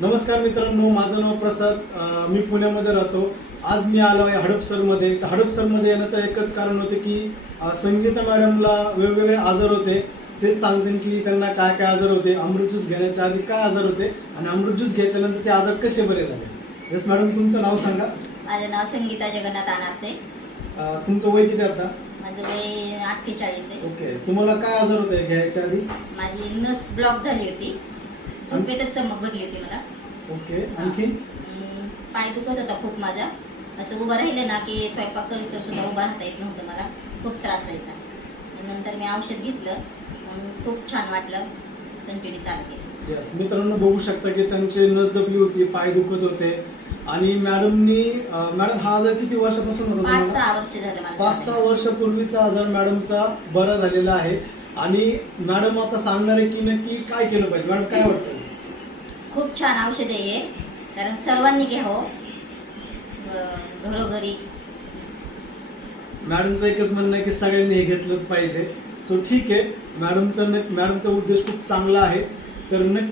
नमस्कार मित्रांनो, माझं नाव प्रसाद. मी पुण्यामध्ये राहतो. आज मी आलो आहे हडपसरमध्ये. तर हडपसरमध्ये येण्याचं एकच कारण होते की संगीता मॅडमला वेगवेगळे आजार होते. तेच सांगतील की त्यांना काय काय आजार होते, अमृत ज्यूस घेण्याच्या आधी काय आजार होते आणि अमृत ज्यूस घेतल्यानंतर ते आजार कसे बरे झाले. यस मॅडम, तुमचं नाव सांगा. माझं नाव संगीता जगन्नाथ अनासे. तुमचं वय किती आता? माझं वय 48 आहे. ओके. तुम्हाला काय आजार होते घ्यायच्या आधी? माझी नस ब्लॉक झाली होती. झोपेतच चमक भरली होती मला. ओके. आणखी? पाय दुखत होता खूप माझा. असं उभं राहिलं ना की स्वयंपाक करू तर सुद्धा उभं राहता येत नव्हतं मला. खूप त्रास व्हायचा. नंतर मी औषध घेतलं, मग खूप छान वाटलं. कंटिन्यू चालू केलं. यस मित्रांनो, बघू शकता की त्यांची नस दबली होती, पाय दुखत होते आणि मॅडम हा आजार किती वर्षापासून होता? 5-6 वर्ष झालं मला. 5-6 वर्षापूर्वीचा आजार मॅडमचा बरा झालेला आहे. आणि मॅडम आता सांगणार आहे की नक्की काय केलं पाहिजे. मॅडम काय वाटतं? खूप छान औषध आहे हे. कारण सर्वांनी घ्यावं घरोघरी. मॅडमचं एकच म्हणणं आहे की सगळ्यांनी हे घेतलंच पाहिजे. सो ठीक आहे, मॅडमचा उद्देश खूप चांगला आहे. तर नक्की